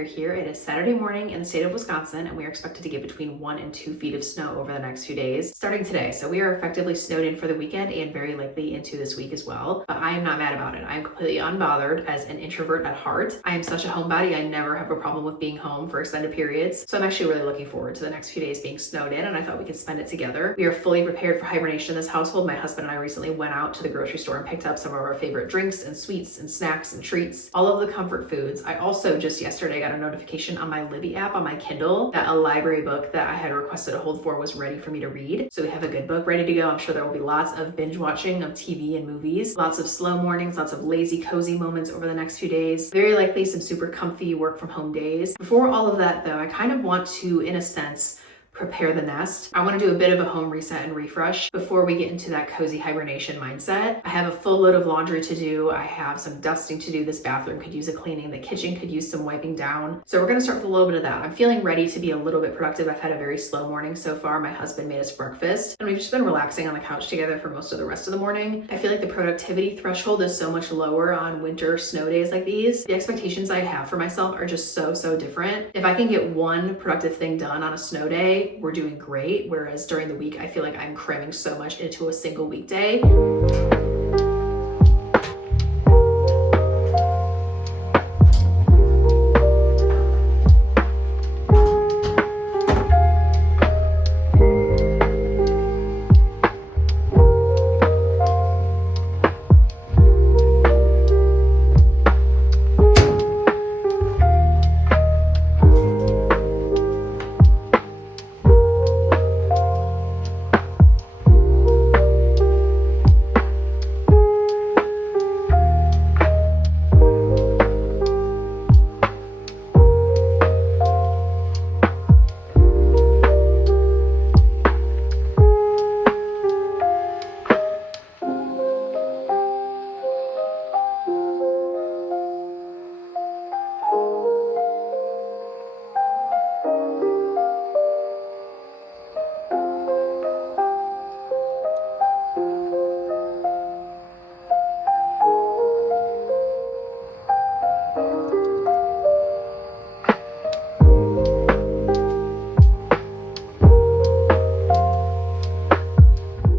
are here. It is Saturday morning in the state of Wisconsin, and we are expected to get between 1 and 2 feet of snow over the next few days, starting today. So we are effectively snowed in for the weekend and very likely into this week as well. But I am not mad about it. I am completely unbothered as an introvert at heart. I am such a homebody. I never have a problem with being home for extended periods. So I'm actually really looking forward to the next few days being snowed in, and I thought we could spend it together. We are fully prepared for hibernation in this household. My husband and I recently went out to the grocery store and picked up some of our favorite drinks and sweets and snacks and treats, all of the comfort foods. I also just yesterday got a notification on my Libby app on my Kindle that a library book that I had requested a hold for was ready for me to read. So we have a good book ready to go. I'm sure there will be lots of binge watching of TV and movies, lots of slow mornings, lots of lazy, cozy moments over the next few days. Very likely some super comfy work from home days. Before all of that though, I kind of want to, in a sense, prepare the nest. I want to do a bit of a home reset and refresh before we get into that cozy hibernation mindset. I have a full load of laundry to do. I have some dusting to do. This bathroom could use a cleaning. The kitchen could use some wiping down. So we're going to start with a little bit of that. I'm feeling ready to be a little bit productive. I've had a very slow morning so far. My husband made us breakfast and we've just been relaxing on the couch together for most of the rest of the morning. I feel like the productivity threshold is so much lower on winter snow days like these. The expectations I have for myself are just so different. If I can get one productive thing done on a snow day, we're doing great. Whereas during the week, I feel like I'm cramming so much into a single weekday.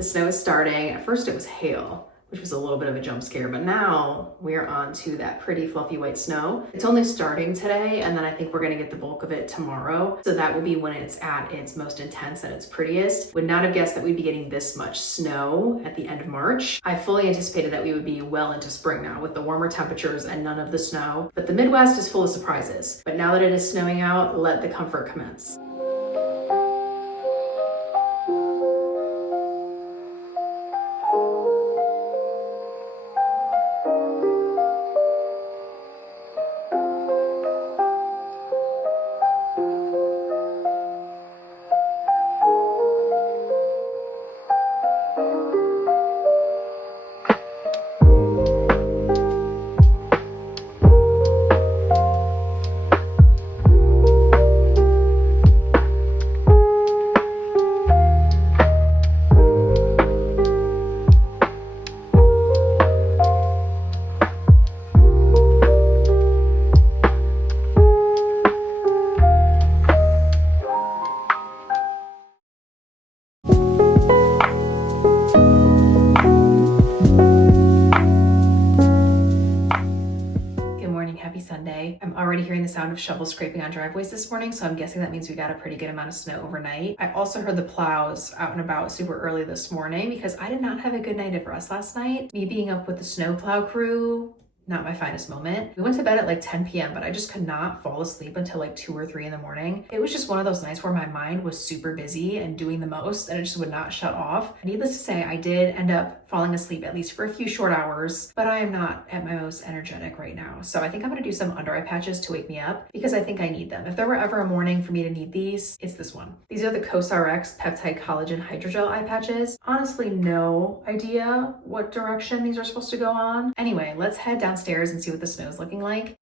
Snow is starting. At first it was hail, which was a little bit of a jump scare, but now we're on to that pretty fluffy white snow. It's only starting today, and then I think we're gonna get the bulk of it tomorrow. So that will be when it's at its most intense and its prettiest. Would not have guessed that we'd be getting this much snow at the end of March. I fully anticipated that we would be well into spring now with the warmer temperatures and none of the snow, but the Midwest is full of surprises. But now that it is snowing out, let the comfort commence. Sunday. I'm already hearing the sound of shovels scraping on driveways this morning, so I'm guessing that means we got a pretty good amount of snow overnight. I also heard the plows out and about super early this morning because I did not have a good night of rest last night. Me being up with the snow plow crew, not my finest moment. We went to bed at like 10 p.m., but I just could not fall asleep until like 2 or 3 in the morning. It was just one of those nights where my mind was super busy and doing the most, and it just would not shut off. Needless to say, I did end up falling asleep at least for a few short hours, but I am not at my most energetic right now. So I think I'm gonna do some under eye patches to wake me up because I think I need them. If there were ever a morning for me to need these, it's this one. These are the CosRx Peptide Collagen Hydrogel eye patches. Honestly, no idea what direction these are supposed to go on. Anyway, let's head downstairs and see what the snow is looking like.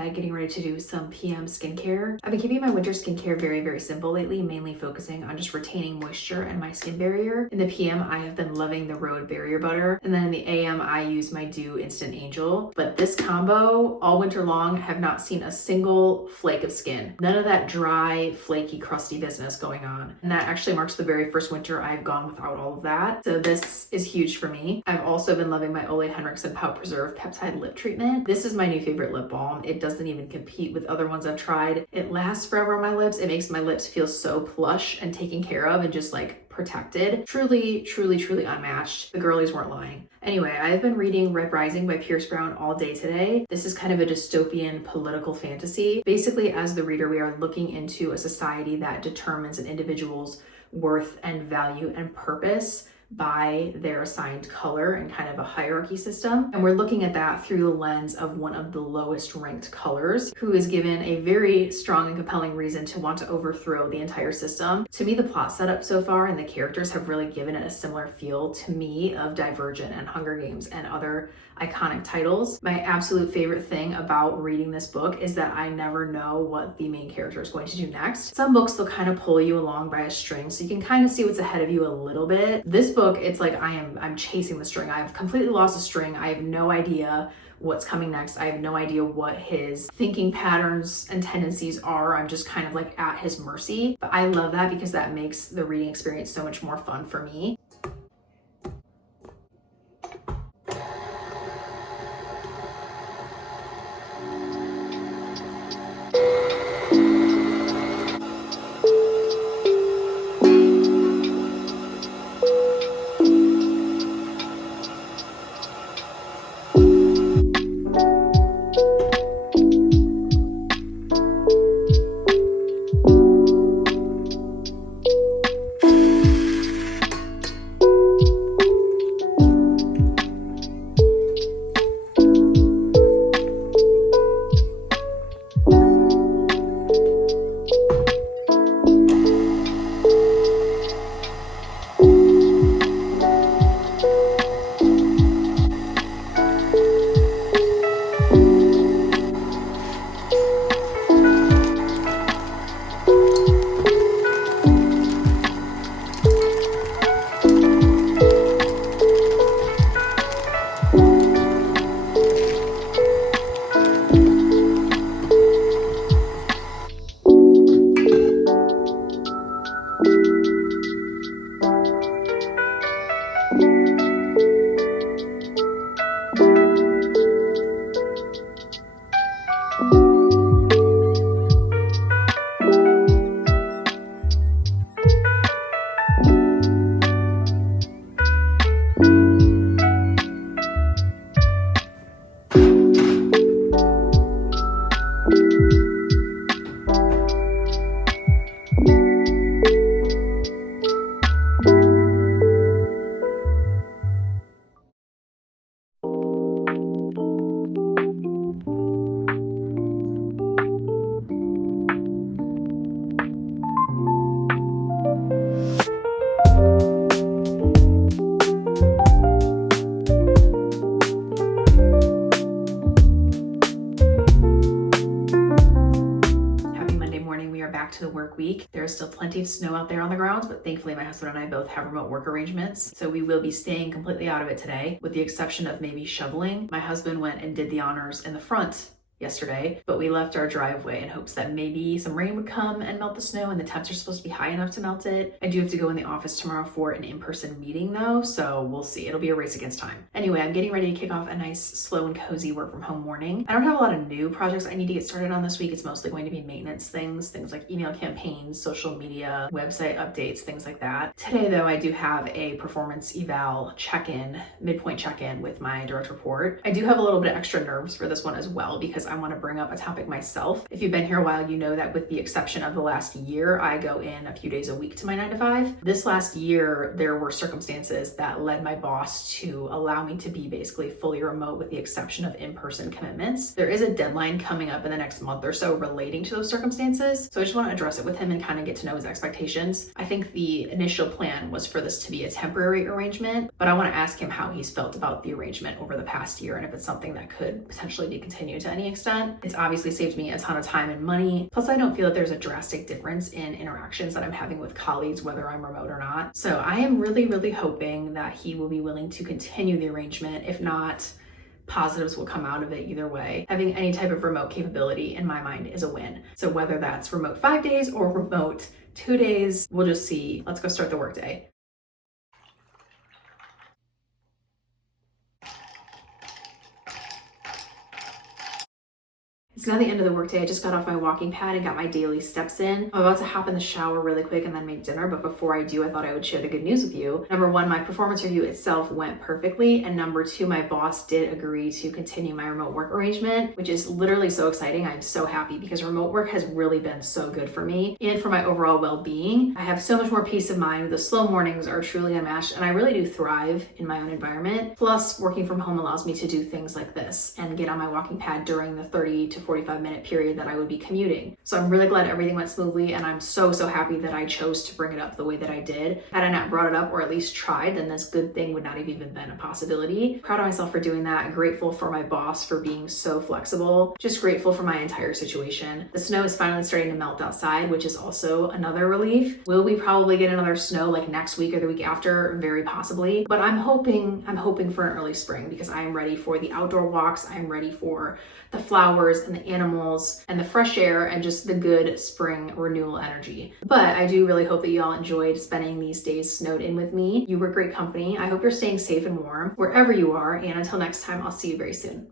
bed getting ready to do some PM skincare. I've been keeping my winter skincare very simple lately, mainly focusing on just retaining moisture and my skin barrier. In the PM, I have been loving the Rhode Barrier Butter, and then in the AM, I use my Dew Instant Angel. But this combo, all winter long, have not seen a single flake of skin. None of that dry, flaky, crusty business going on. And that actually marks the very first winter I've gone without all of that. So this is huge for me. I've also been loving my Ole Henriksen Pout Preserve Peptide Lip Treatment. This is my new favorite lip balm. It doesn't even compete with other ones I've tried. It lasts forever on my lips. It makes my lips feel so plush and taken care of and just like protected. Truly unmatched. The girlies weren't lying. Anyway, I've been reading Red Rising by Pierce Brown all day today. This is kind of a dystopian political fantasy. Basically, as the reader, we are looking into a society that determines an individual's worth and value and purpose by their assigned color and kind of a hierarchy system. And we're looking at that through the lens of one of the lowest ranked colors, who is given a very strong and compelling reason to want to overthrow the entire system. To me, the plot setup so far and the characters have really given it a similar feel to me of Divergent and Hunger Games and other iconic titles. My absolute favorite thing about reading this book is that I never know what the main character is going to do next. Some books, they'll kind of pull you along by a string, so you can kind of see what's ahead of you a little bit. This book, it's like I'm chasing the string. I've completely lost the string. I have no idea what's coming next. I have no idea what his thinking patterns and tendencies are. I'm just kind of like at his mercy. But I love that because that makes the reading experience so much more fun for me. To the work week. There's still plenty of snow out there on the grounds, but thankfully my husband and I both have remote work arrangements, so we will be staying completely out of it today, with the exception of maybe shoveling. My husband went and did the honors in the front yesterday, but we left our driveway in hopes that maybe some rain would come and melt the snow, and the temps are supposed to be high enough to melt it. I do have to go in the office tomorrow for an in-person meeting though, so we'll see. It'll be a race against time. Anyway, I'm getting ready to kick off a nice, slow and cozy work from home morning. I don't have a lot of new projects I need to get started on this week. It's mostly going to be maintenance things like email campaigns, social media, website updates, things like that. Today though, I do have a performance eval check-in, midpoint check-in with my direct report. I do have a little bit of extra nerves for this one as well, because I want to bring up a topic myself. If you've been here a while, you know that with the exception of the last year, I go in a few days a week to my 9 to 5. This last year, there were circumstances that led my boss to allow me to be basically fully remote with the exception of in-person commitments. There is a deadline coming up in the next month or so relating to those circumstances, so I just want to address it with him and kind of get to know his expectations. I think the initial plan was for this to be a temporary arrangement, but I want to ask him how he's felt about the arrangement over the past year and if it's something that could potentially be continued to any extent. extent. It's obviously saved me a ton of time and money. Plus, I don't feel that there's a drastic difference in interactions that I'm having with colleagues, whether I'm remote or not. So I am really, really hoping that he will be willing to continue the arrangement. If not, positives will come out of it either way. Having any type of remote capability in my mind is a win. So whether that's remote 5 days or remote 2 days, we'll just see. Let's go start the workday. It's now the end of the workday. I just got off my walking pad and got my daily steps in. I'm about to hop in the shower really quick and then make dinner, but before I do, I thought I would share the good news with you. Number one, my performance review itself went perfectly, and number two, my boss did agree to continue my remote work arrangement, which is literally so exciting. I'm so happy because remote work has really been so good for me and for my overall well-being. I have so much more peace of mind. The slow mornings are truly unmatched, and I really do thrive in my own environment. Plus, working from home allows me to do things like this and get on my walking pad during the 30 to 45-minute period that I would be commuting. So I'm really glad everything went smoothly, and I'm so happy that I chose to bring it up the way that I did. Had I not brought it up or at least tried, then this good thing would not have even been a possibility. Proud of myself for doing that. Grateful for my boss for being so flexible. Just grateful for my entire situation. The snow is finally starting to melt outside, which is also another relief. Will we probably get another snow like next week or the week after? Very possibly. But I'm hoping for an early spring because I am ready for the outdoor walks. I'm ready for the flowers and the animals and the fresh air and just the good spring renewal energy. But I do really hope that you all enjoyed spending these days snowed in with me. You were great company. I hope you're staying safe and warm wherever you are. And until next time, I'll see you very soon.